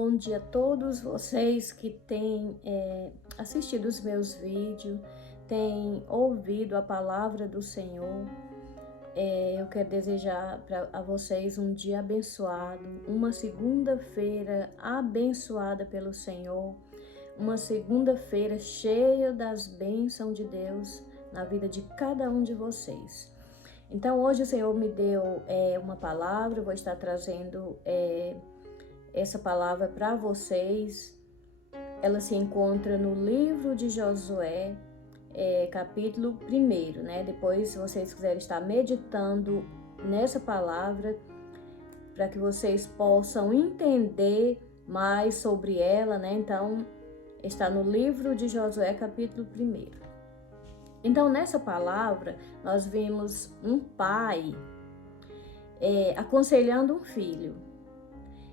bom dia a todos vocês que têm assistido os meus vídeos, têm ouvido a palavra do Senhor. Eu quero desejar a vocês um dia abençoado, uma segunda-feira abençoada pelo Senhor, uma segunda-feira cheia das bênçãos de Deus na vida de cada um de vocês. Então hoje o Senhor me deu uma palavra, eu vou estar trazendo essa palavra para vocês. Ela se encontra no livro de Josué, capítulo 1, né? Depois, se vocês quiserem estar meditando nessa palavra, para que vocês possam entender mais sobre ela, né? Então, está no livro de Josué, capítulo 1. Então, nessa palavra, nós vimos um pai aconselhando um filho.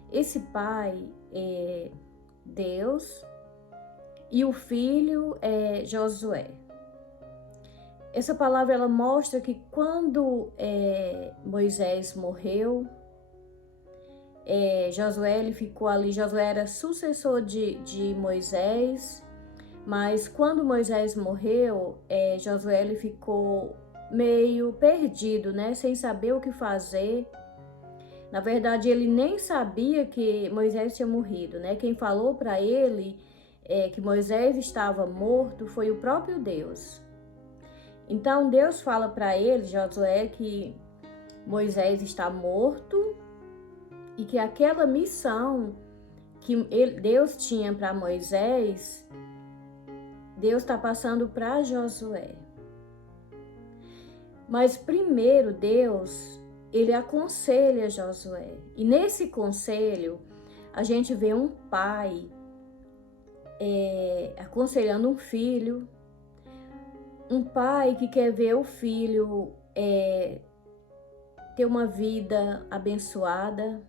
Esse pai é Deus e o filho é Josué. Essa palavra ela mostra que quando Moisés morreu, Josué ele ficou ali. Josué era sucessor de Moisés, mas quando Moisés morreu, Josué ele ficou meio perdido, né? Sem saber o que fazer. Na verdade, ele nem sabia que Moisés tinha morrido, né? Quem falou para ele que Moisés estava morto foi o próprio Deus. Então, Deus fala para ele, Josué, que Moisés está morto e que aquela missão que Deus tinha para Moisés, Deus está passando para Josué. Mas primeiro Deus, ele aconselha Josué. E nesse conselho, a gente vê um pai aconselhando um filho. Um pai que quer ver o filho ter uma vida abençoada.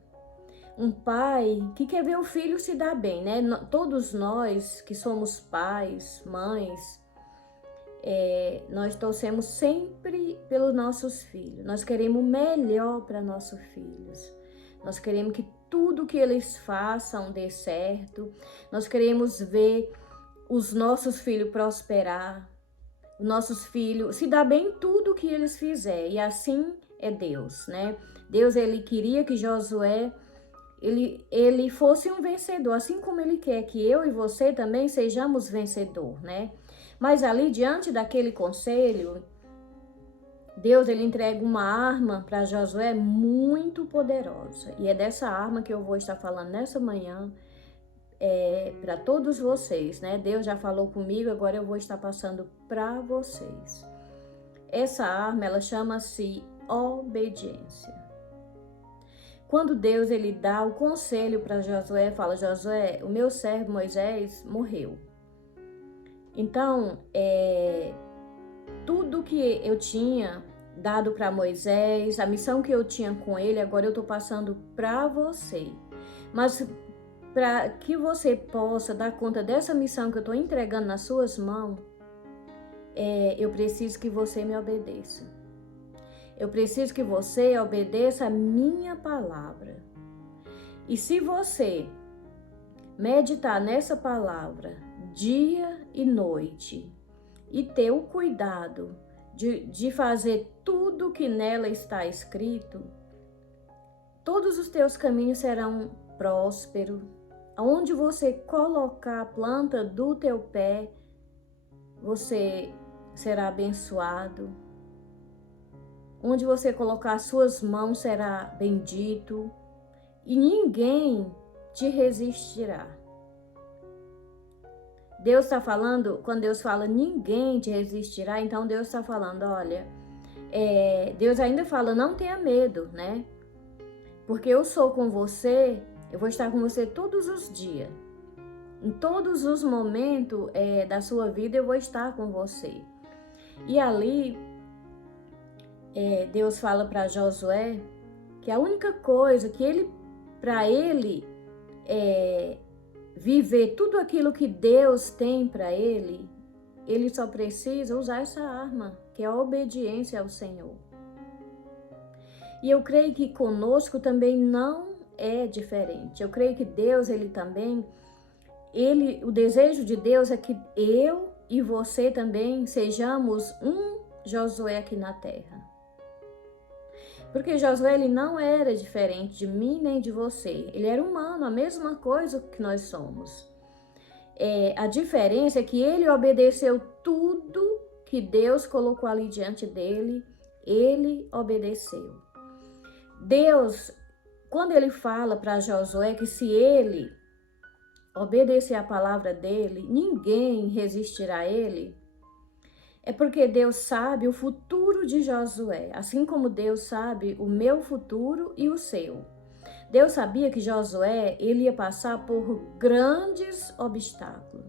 Um pai que quer ver o filho se dar bem, né? Todos nós que somos pais, mães, nós torcemos sempre pelos nossos filhos. Nós queremos o melhor para nossos filhos. Nós queremos que tudo que eles façam dê certo. Nós queremos ver os nossos filhos prosperar. Os nossos filhos se dar bem em tudo que eles fizerem. E assim é Deus, né? Deus, ele queria que Josué ele fosse um vencedor, assim como ele quer que eu e você também sejamos vencedor, né? Mas ali, diante daquele conselho, Deus ele entrega uma arma para Josué muito poderosa. E é dessa arma que eu vou estar falando nessa manhã para todos vocês, né? Deus já falou comigo, agora eu vou estar passando para vocês. Essa arma, ela chama-se obediência. Quando Deus ele dá o conselho para Josué, fala: Josué, o meu servo Moisés morreu. Então, tudo que eu tinha dado para Moisés, a missão que eu tinha com ele, agora eu estou passando para você. Mas para que você possa dar conta dessa missão que eu estou entregando nas suas mãos, eu preciso que você me obedeça. Eu preciso que você obedeça a minha palavra. E se você meditar nessa palavra dia e noite e ter o cuidado de fazer tudo que nela está escrito, todos os teus caminhos serão prósperos. Aonde você colocar a planta do teu pé, você será abençoado. Onde você colocar as suas mãos será bendito. E ninguém te resistirá. Deus está falando, quando Deus fala ninguém te resistirá, então Deus está falando, olha, Deus ainda fala, não tenha medo, né? Porque eu sou com você, eu vou estar com você todos os dias. Em todos os momentos da sua vida eu vou estar com você. E ali, Deus fala para Josué que a única coisa que para ele viver tudo aquilo que Deus tem para ele só precisa usar essa arma, que é a obediência ao Senhor. E eu creio que conosco também não é diferente. Eu creio que Deus, ele também, o desejo de Deus é que eu e você também sejamos um Josué aqui na terra. Porque Josué, ele não era diferente de mim nem de você. Ele era humano, a mesma coisa que nós somos. A diferença é que ele obedeceu tudo que Deus colocou ali diante dele, ele obedeceu. Deus, quando ele fala para Josué que se ele obedecer a palavra dele, ninguém resistirá a ele, é porque Deus sabe o futuro de Josué, assim como Deus sabe o meu futuro e o seu. Deus sabia que Josué, ele ia passar por grandes obstáculos.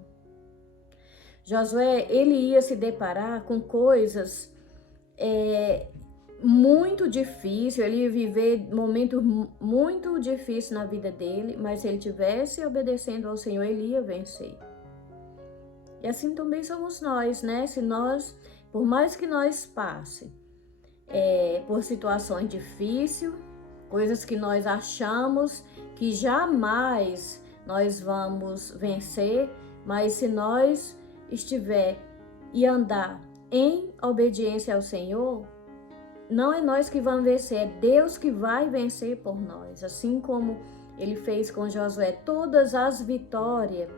Josué, ele ia se deparar com coisas muito difíceis, ele ia viver momentos muito difíceis na vida dele, mas se ele estivesse obedecendo ao Senhor, ele ia vencer. E assim também somos nós, né? Se nós, por mais que nós passe por situações difíceis, coisas que nós achamos que jamais nós vamos vencer, mas se nós estiver e andar em obediência ao Senhor, não é nós que vamos vencer, é Deus que vai vencer por nós. Assim como ele fez com Josué, todas as vitórias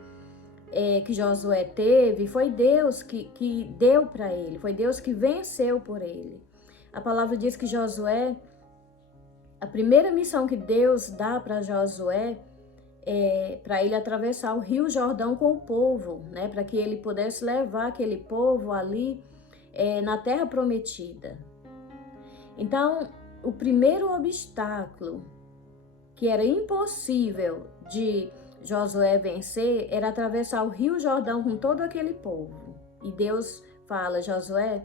que Josué teve, foi Deus que deu para ele, foi Deus que venceu por ele. A palavra diz que Josué, a primeira missão que Deus dá para Josué é para ele atravessar o Rio Jordão com o povo, né? Para que ele pudesse levar aquele povo ali na terra prometida. Então, o primeiro obstáculo que era impossível de Josué vencer era atravessar o Rio Jordão com todo aquele povo. E Deus fala, Josué,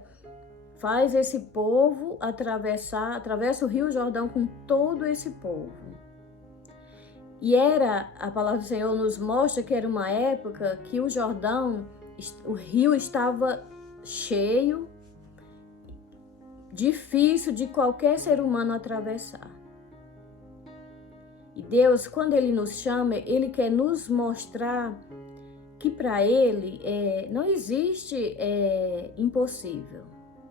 faz esse povo atravessa o Rio Jordão com todo esse povo. E a palavra do Senhor nos mostra que era uma época que o Jordão, o rio estava cheio, difícil de qualquer ser humano atravessar. E Deus, quando Ele nos chama, Ele quer nos mostrar que para Ele não existe impossível.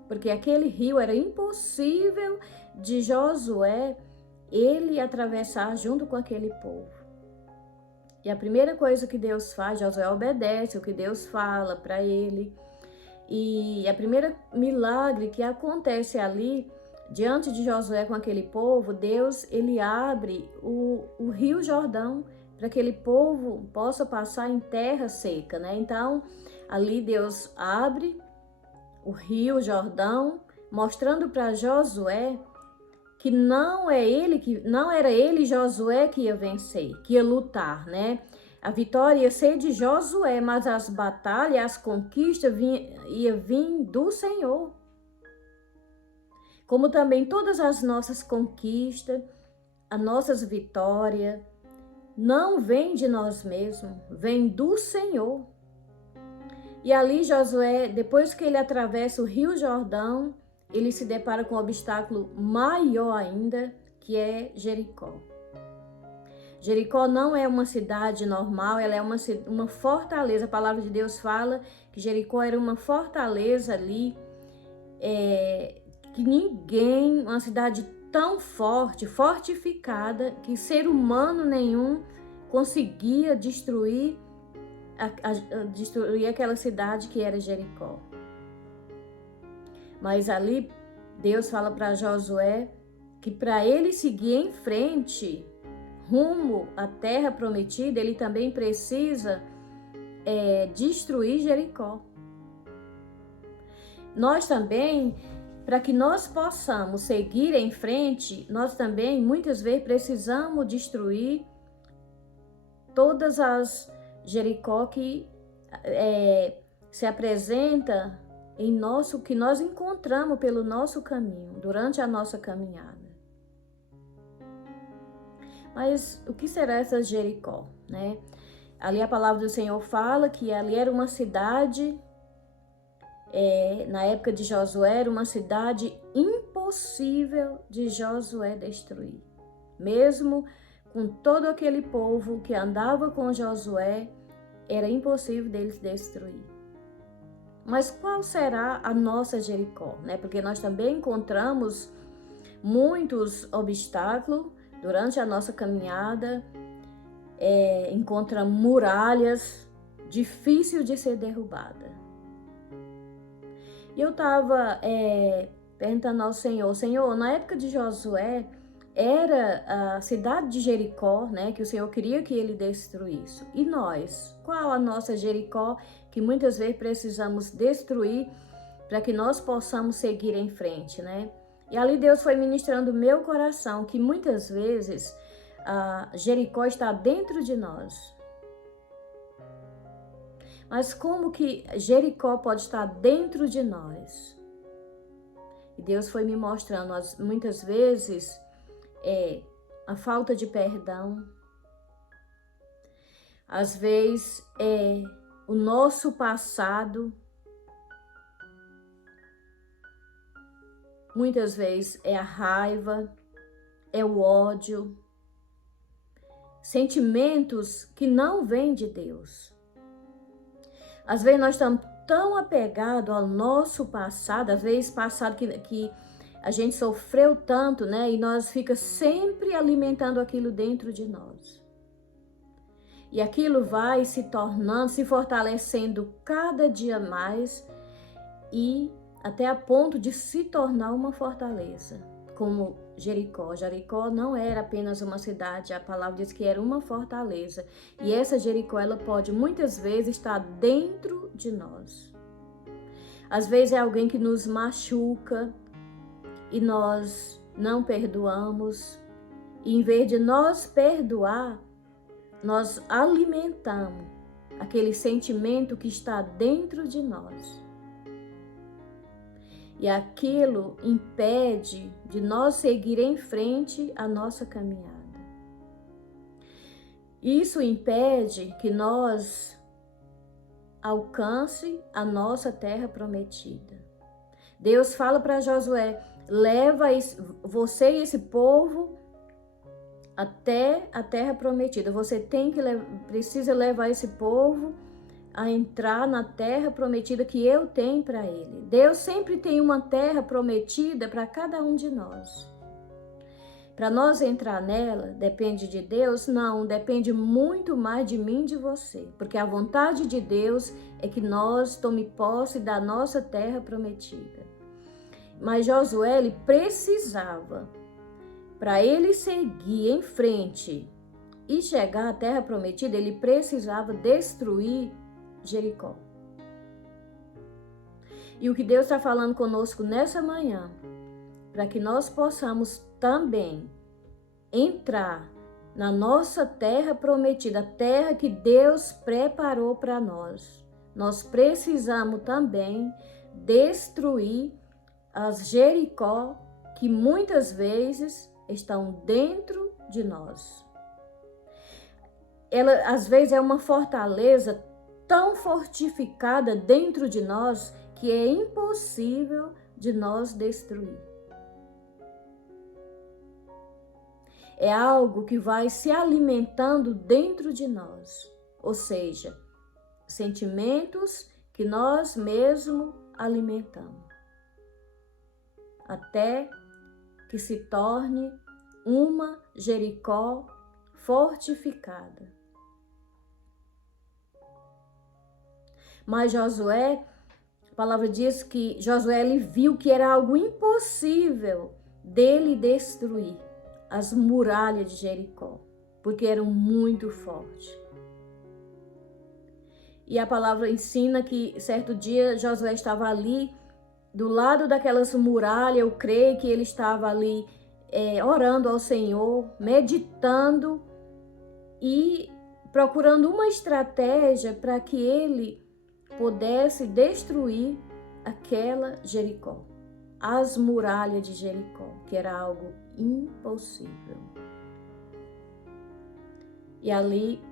Porque aquele rio era impossível de Josué, ele atravessar junto com aquele povo. E a primeira coisa que Deus faz, Josué obedece o que Deus fala para ele. E a primeira milagre que acontece ali, diante de Josué com aquele povo, Deus, ele abre o Rio Jordão para que aquele povo possa passar em terra seca, né? Então, ali Deus abre o Rio Jordão, mostrando para Josué que não era ele, Josué, que ia vencer, que ia lutar, né? A vitória ia ser de Josué, mas as batalhas, as conquistas ia vir do Senhor. Como também todas as nossas conquistas, as nossas vitórias, não vêm de nós mesmos, vêm do Senhor. E ali Josué, depois que ele atravessa o Rio Jordão, ele se depara com um obstáculo maior ainda, que é Jericó. Jericó não é uma cidade normal, ela é uma fortaleza. A palavra de Deus fala que Jericó era uma fortaleza ali, que uma cidade tão forte, fortificada, que ser humano nenhum conseguia destruir aquela cidade que era Jericó. Mas ali Deus fala para Josué que para ele seguir em frente, rumo à terra prometida, ele também precisa destruir Jericó. Nós também, para que nós possamos seguir em frente, nós também muitas vezes precisamos destruir todas as Jericó que se apresenta que nós encontramos pelo nosso caminho, durante a nossa caminhada. Mas o que será essa Jericó, né? Ali a palavra do Senhor fala que ali era uma cidade, na época de Josué, era uma cidade impossível de Josué destruir. Mesmo com todo aquele povo que andava com Josué, era impossível deles destruir. Mas qual será a nossa Jericó, né? Porque nós também encontramos muitos obstáculos durante a nossa caminhada, encontra muralhas difícil de ser derrubada. E eu estava perguntando ao Senhor, na época de Josué, era a cidade de Jericó, né, que o Senhor queria que ele destruísse. E nós? Qual a nossa Jericó que muitas vezes precisamos destruir para que nós possamos seguir em frente, né? E ali Deus foi ministrando o meu coração que muitas vezes Jericó está dentro de nós. Mas como que Jericó pode estar dentro de nós? E Deus foi me mostrando, muitas vezes, a falta de perdão. Às vezes, o nosso passado. Muitas vezes é a raiva, é o ódio. Sentimentos que não vêm de Deus. Às vezes nós estamos tão apegados ao nosso passado, às vezes passado que a gente sofreu tanto, né? E nós fica sempre alimentando aquilo dentro de nós. E aquilo vai se tornando, se fortalecendo cada dia mais e até a ponto de se tornar uma fortaleza, como Jericó. Jericó não era apenas uma cidade, a palavra diz que era uma fortaleza. E essa Jericó, ela pode muitas vezes estar dentro de nós. Às vezes é alguém que nos machuca e nós não perdoamos. E em vez de nós perdoar, nós alimentamos aquele sentimento que está dentro de nós. E aquilo impede de nós seguir em frente a nossa caminhada. Isso impede que nós alcance a nossa terra prometida. Deus fala para Josué, leva você e esse povo até a terra prometida. Você precisa levar esse povo a entrar na terra prometida que eu tenho para ele. Deus sempre tem uma terra prometida para cada um de nós. Para nós entrar nela, depende de Deus? Não, depende muito mais de mim e de você. Porque a vontade de Deus é que nós tome posse da nossa terra prometida. Mas Josué, ele precisava, para ele seguir em frente e chegar à terra prometida, ele precisava destruir Jericó. E o que Deus está falando conosco nessa manhã, para que nós possamos também entrar na nossa terra prometida, a terra que Deus preparou para nós, nós precisamos também destruir as Jericó que muitas vezes estão dentro de nós. Ela às vezes é uma fortaleza tão fortificada dentro de nós que é impossível de nós destruir. É algo que vai se alimentando dentro de nós, ou seja, sentimentos que nós mesmos alimentamos, até que se torne uma Jericó fortificada. Mas Josué, a palavra diz que Josué ele viu que era algo impossível dele destruir as muralhas de Jericó, porque eram muito fortes. E a palavra ensina que certo dia Josué estava ali, do lado daquelas muralhas, eu creio que ele estava ali orando ao Senhor, meditando e procurando uma estratégia para que ele pudesse destruir aquela Jericó, as muralhas de Jericó, que era algo impossível. E ali,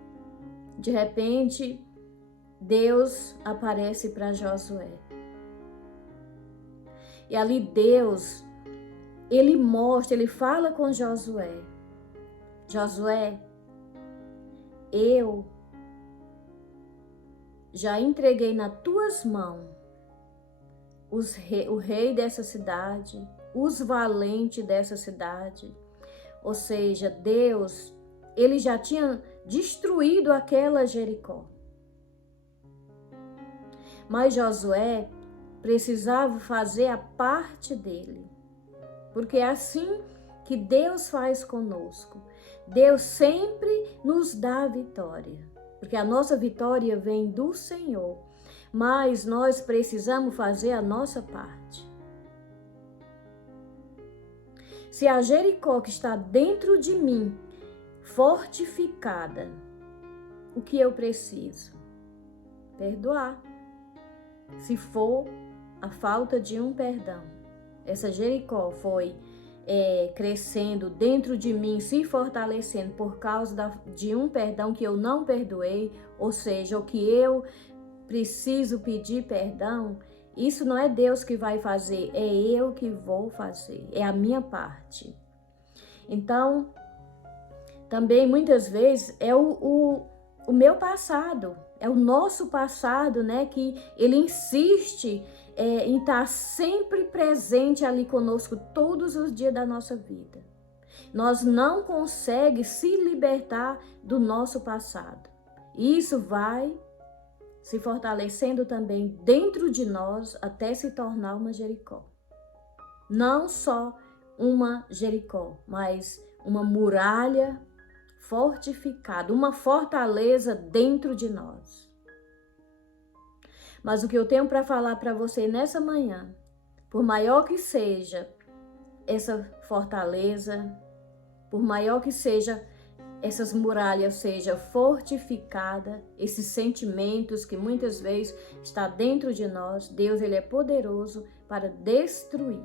de repente, Deus aparece para Josué. E ali Deus, ele fala com Josué. Josué, eu já entreguei nas tuas mãos o rei dessa cidade, os valentes dessa cidade. Ou seja, Deus, ele já tinha destruído aquela Jericó. Mas Josué precisava fazer a parte dele, porque é assim que Deus faz conosco. Deus sempre nos dá vitória, porque a nossa vitória vem do Senhor, mas nós precisamos fazer a nossa parte. Se a Jericó que está dentro de mim, fortificada, o que eu preciso? Perdoar. Se for a falta de um perdão, essa Jericó foi crescendo dentro de mim, se fortalecendo por causa de um perdão que eu não perdoei, ou seja, o que eu preciso pedir perdão, isso não é Deus que vai fazer, é eu que vou fazer, é a minha parte. Então, também muitas vezes é o meu passado, é o nosso passado, né, que ele insiste em estar sempre presente ali conosco todos os dias da nossa vida. Nós não conseguimos se libertar do nosso passado. Isso vai se fortalecendo também dentro de nós até se tornar uma Jericó. Não só uma Jericó, mas uma muralha fortificada, uma fortaleza dentro de nós. Mas o que eu tenho para falar para você nessa manhã, por maior que seja essa fortaleza, por maior que seja essas muralhas seja fortificada, esses sentimentos que muitas vezes está dentro de nós, Deus ele é poderoso para destruir.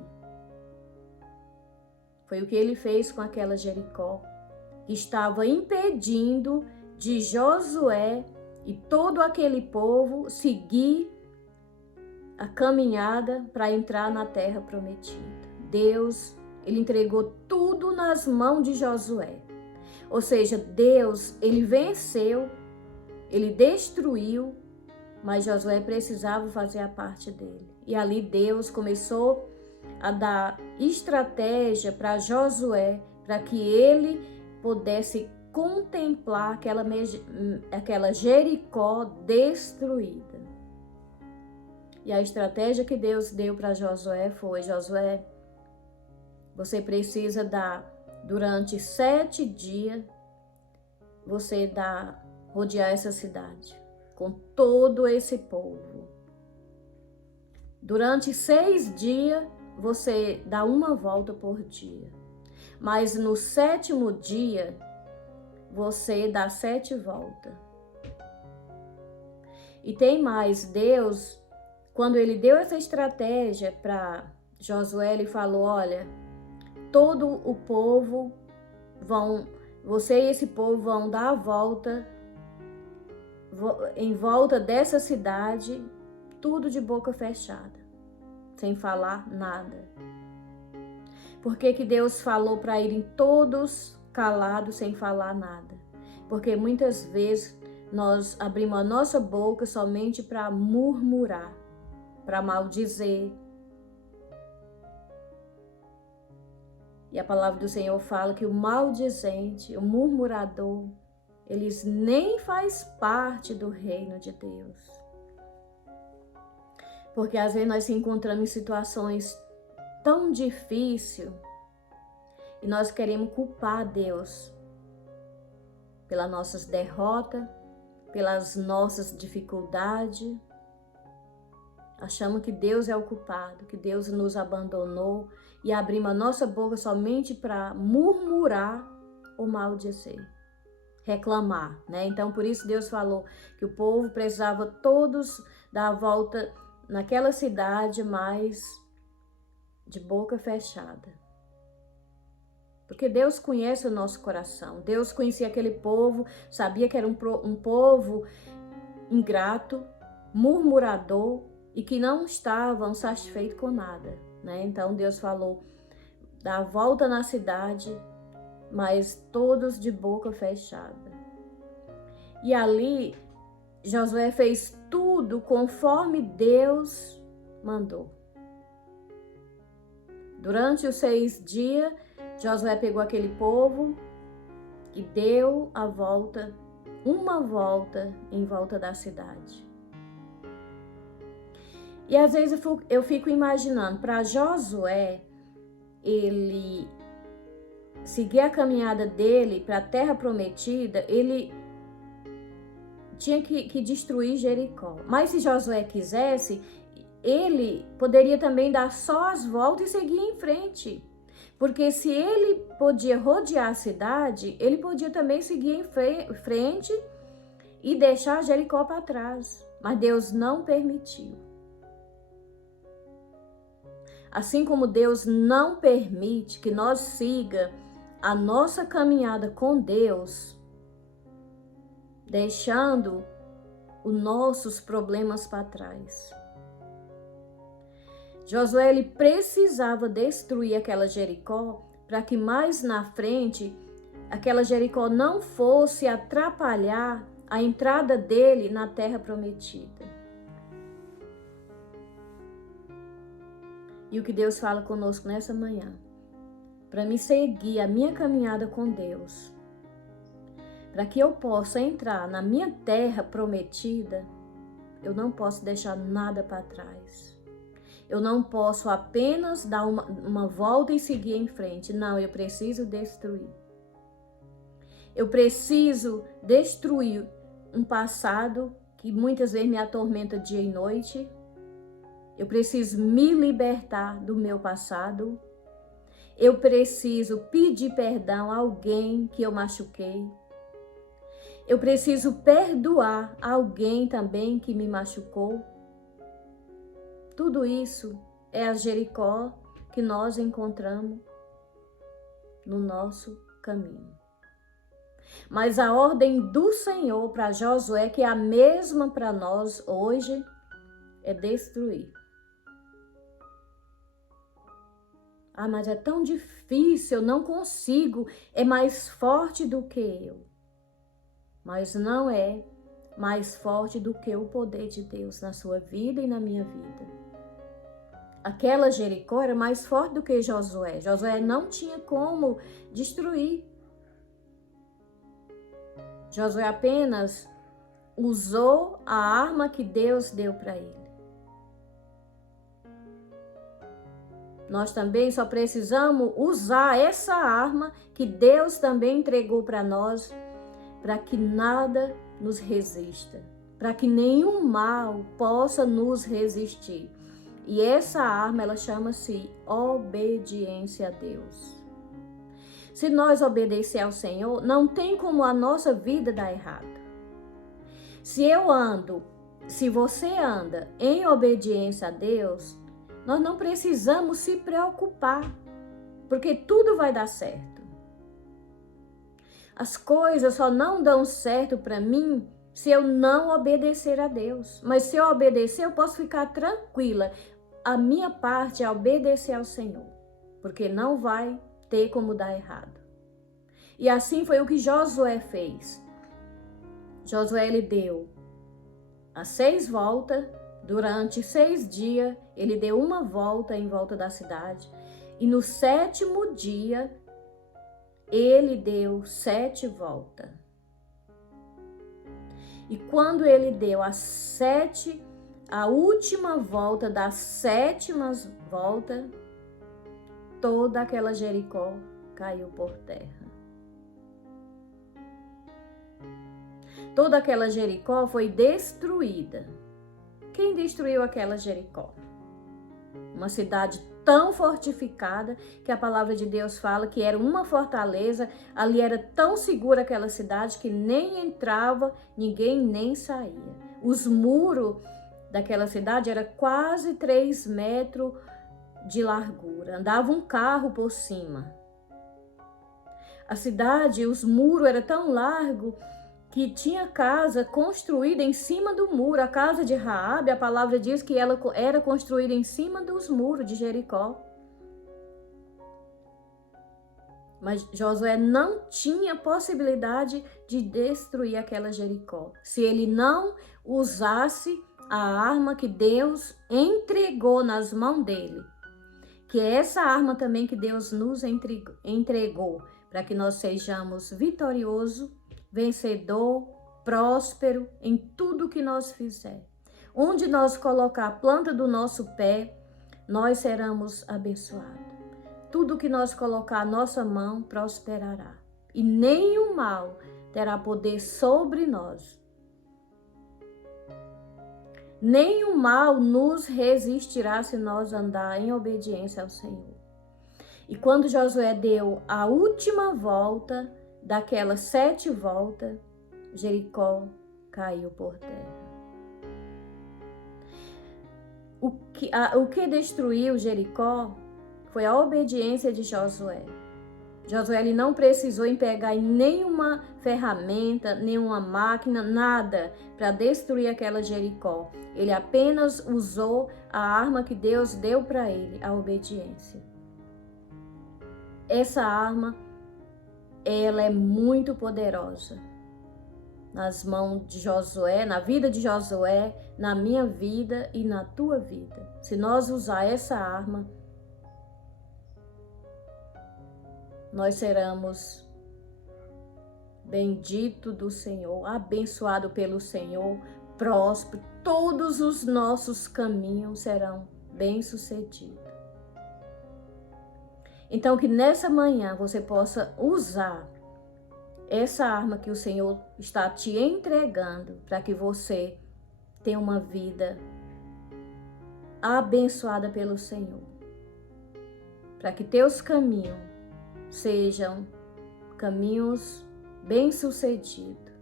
Foi o que ele fez com aquela Jericó, que estava impedindo de Josué e todo aquele povo seguir a caminhada para entrar na terra prometida. Deus, ele entregou tudo nas mãos de Josué. Ou seja, Deus, ele venceu, ele destruiu, mas Josué precisava fazer a parte dele. E ali Deus começou a dar estratégia para Josué, para que ele pudesse contemplar aquela Jericó destruída. E a estratégia que Deus deu para Josué foi: Josué, você precisa dar, durante 7 dias, você rodear essa cidade com todo esse povo. Durante 6 dias, você dá uma volta por dia. Mas no 7º dia, você dá 7 voltas. E tem mais, Deus, quando ele deu essa estratégia para Josué, ele falou: olha, todo o povo você e esse povo vão dar a volta em volta dessa cidade, tudo de boca fechada, sem falar nada. Por que que Deus falou para irem todos calados, sem falar nada? Porque muitas vezes nós abrimos a nossa boca somente para murmurar, para maldizer. E a palavra do Senhor fala que o maldizente, o murmurador, eles nem faz parte do reino de Deus. Porque às vezes nós se encontramos em situações tão difíceis e nós queremos culpar Deus pelas nossas derrotas, pelas nossas dificuldades. Achamos que Deus é o culpado, que Deus nos abandonou e abrimos a nossa boca somente para murmurar ou maldizer, reclamar, né? Então, por isso Deus falou que o povo precisava todos dar a volta naquela cidade, mas de boca fechada. Porque Deus conhece o nosso coração. Deus conhecia aquele povo, sabia que era um povo ingrato, murmurador, e que não estavam satisfeitos com nada, né? Então Deus falou: dá a volta na cidade mas todos de boca fechada. E ali Josué fez tudo conforme Deus mandou. Durante os 6 dias, Josué pegou aquele povo e deu a volta, uma volta em volta da cidade. E às vezes eu fico imaginando, para Josué, ele seguir a caminhada dele para a terra prometida, ele tinha que destruir Jericó. Mas se Josué quisesse, ele poderia também dar só as voltas e seguir em frente. Porque se ele podia rodear a cidade, ele podia também seguir em frente e deixar Jericó para trás. Mas Deus não permitiu. Assim como Deus não permite que nós siga a nossa caminhada com Deus, deixando os nossos problemas para trás. Josué ele precisava destruir aquela Jericó para que mais na frente aquela Jericó não fosse atrapalhar a entrada dele na terra prometida. E o que Deus fala conosco nessa manhã, para me seguir a minha caminhada com Deus, para que eu possa entrar na minha terra prometida, eu não posso deixar nada para trás. Eu não posso apenas dar uma volta e seguir em frente. Não, eu preciso destruir. Eu preciso destruir um passado que muitas vezes me atormenta dia e noite. Eu preciso me libertar do meu passado. Eu preciso pedir perdão a alguém que eu machuquei. Eu preciso perdoar alguém também que me machucou. Tudo isso é a Jericó que nós encontramos no nosso caminho. Mas a ordem do Senhor para Josué, que é a mesma para nós hoje, é destruir. Ah, mas é tão difícil, eu não consigo, é mais forte do que eu. Mas não é mais forte do que o poder de Deus na sua vida e na minha vida. Aquela Jericó era mais forte do que Josué. Josué não tinha como destruir. Josué apenas usou a arma que Deus deu para ele. Nós também só precisamos usar essa arma que Deus também entregou para nós, para que nada nos resista, para que nenhum mal possa nos resistir. E essa arma, ela chama-se obediência a Deus. Se nós obedecer ao Senhor, não tem como a nossa vida dar errado. Se você anda em obediência a Deus, nós não precisamos se preocupar, porque tudo vai dar certo. As coisas só não dão certo para mim se eu não obedecer a Deus. Mas se eu obedecer, eu posso ficar tranquila. A minha parte é obedecer ao Senhor, porque não vai ter como dar errado. E assim foi o que Josué fez. Josué ele deu as 6 voltas, durante 6 dias, ele deu uma volta em volta da cidade. E no 7º dia, ele deu 7 voltas. E quando ele deu a última volta das 7ª volta, toda aquela Jericó caiu por terra. Toda aquela Jericó foi destruída. Quem destruiu aquela Jericó? Uma cidade tão fortificada que a palavra de Deus fala que era uma fortaleza. Ali era tão segura aquela cidade que nem entrava, ninguém nem saía. Os muros daquela cidade era quase 3 metros de largura. Andava um carro por cima. A cidade, os muros eram tão largos que tinha casa construída em cima do muro. A casa de Raabe, a palavra diz que ela era construída em cima dos muros de Jericó. Mas Josué não tinha possibilidade de destruir aquela Jericó, se ele não usasse a arma que Deus entregou nas mãos dele. Que é essa arma também que Deus nos entregou, para que nós sejamos vitorioso, vencedor, próspero em tudo que nós fizer. Onde nós colocar a planta do nosso pé, nós seremos abençoados. Tudo que nós colocar a nossa mão prosperará. E nenhum mal terá poder sobre nós. Nenhum mal nos resistirá se nós andar em obediência ao Senhor. E quando Josué deu a última volta, daquelas 7 voltas, Jericó caiu por terra. O que destruiu Jericó foi a obediência de Josué. Josué ele não precisou pegar em nenhuma ferramenta, nenhuma máquina, nada para destruir aquela Jericó. Ele apenas usou a arma que Deus deu para ele, a obediência. Essa arma, ela é muito poderosa nas mãos de Josué, na vida de Josué, na minha vida e na tua vida. Se nós usar essa arma, nós seremos bendito do Senhor, abençoado pelo Senhor, próspero, todos os nossos caminhos serão bem-sucedidos. Então, que nessa manhã você possa usar essa arma que o Senhor está te entregando para que você tenha uma vida abençoada pelo Senhor. Para que teus caminhos sejam caminhos bem-sucedidos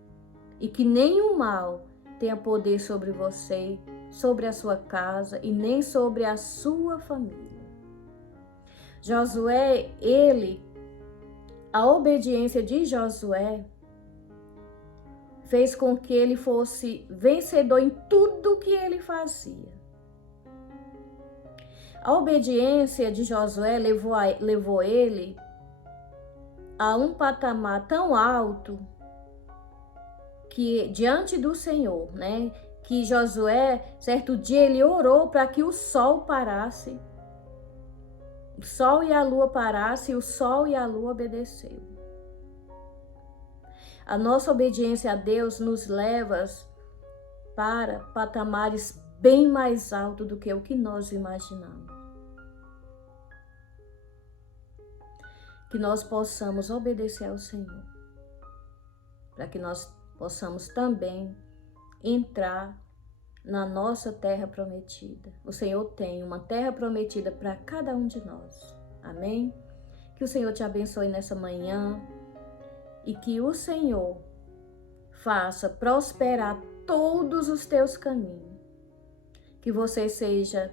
e que nenhum mal tenha poder sobre você, sobre a sua casa e nem sobre a sua família. Josué, a obediência de Josué fez com que ele fosse vencedor em tudo que ele fazia. A obediência de Josué levou ele a um patamar tão alto que diante do Senhor, né? Que Josué, certo dia, ele orou para que o sol parasse. O sol e a lua parassem, e o sol e a lua obedeceu. A nossa obediência a Deus nos leva para patamares bem mais altos do que o que nós imaginamos. Que nós possamos obedecer ao Senhor, para que nós possamos também entrar na nossa terra prometida. O Senhor tem uma terra prometida para cada um de nós. Amém? Que o Senhor te abençoe nessa manhã e que o Senhor faça prosperar todos os teus caminhos. Que você seja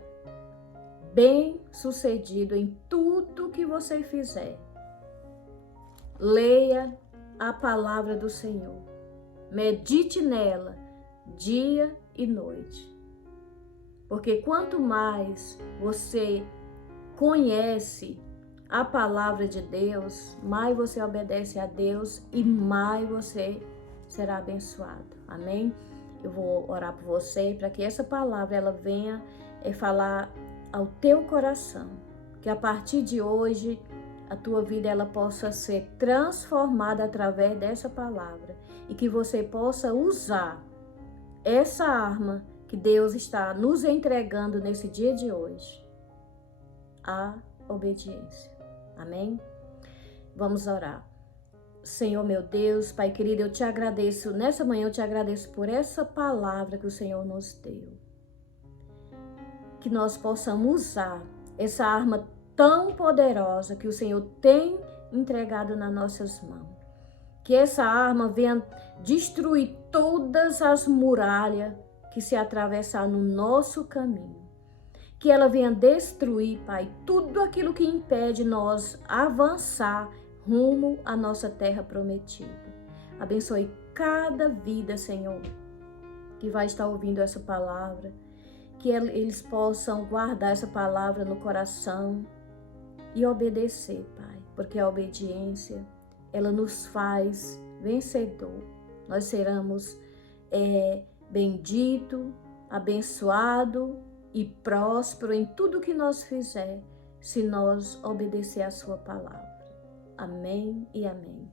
bem-sucedido em tudo que você fizer. Leia a palavra do Senhor. Medite nela dia e noite. Porque quanto mais você conhece a palavra de Deus, mais você obedece a Deus e mais você será abençoado. Amém? Eu vou orar por você para que essa palavra ela venha falar ao teu coração. Que a partir de hoje a tua vida ela possa ser transformada através dessa palavra e que você possa usar essa arma que Deus está nos entregando nesse dia de hoje, a obediência. Amém? Vamos orar. Senhor meu Deus, Pai querido, eu te agradeço, nessa manhã eu te agradeço por essa palavra que o Senhor nos deu. Que nós possamos usar essa arma tão poderosa que o Senhor tem entregado nas nossas mãos. Que essa arma venha destruir todas as muralhas que se atravessar no nosso caminho. Que ela venha destruir, Pai, tudo aquilo que impede nós avançar rumo à nossa terra prometida. Abençoe cada vida, Senhor, que vai estar ouvindo essa palavra. Que eles possam guardar essa palavra no coração e obedecer, Pai. porque a obediência, ela nos faz vencedor. Nós seremos bendito, abençoado e próspero em tudo que nós fizer, se nós obedecer a sua palavra. Amém e amém.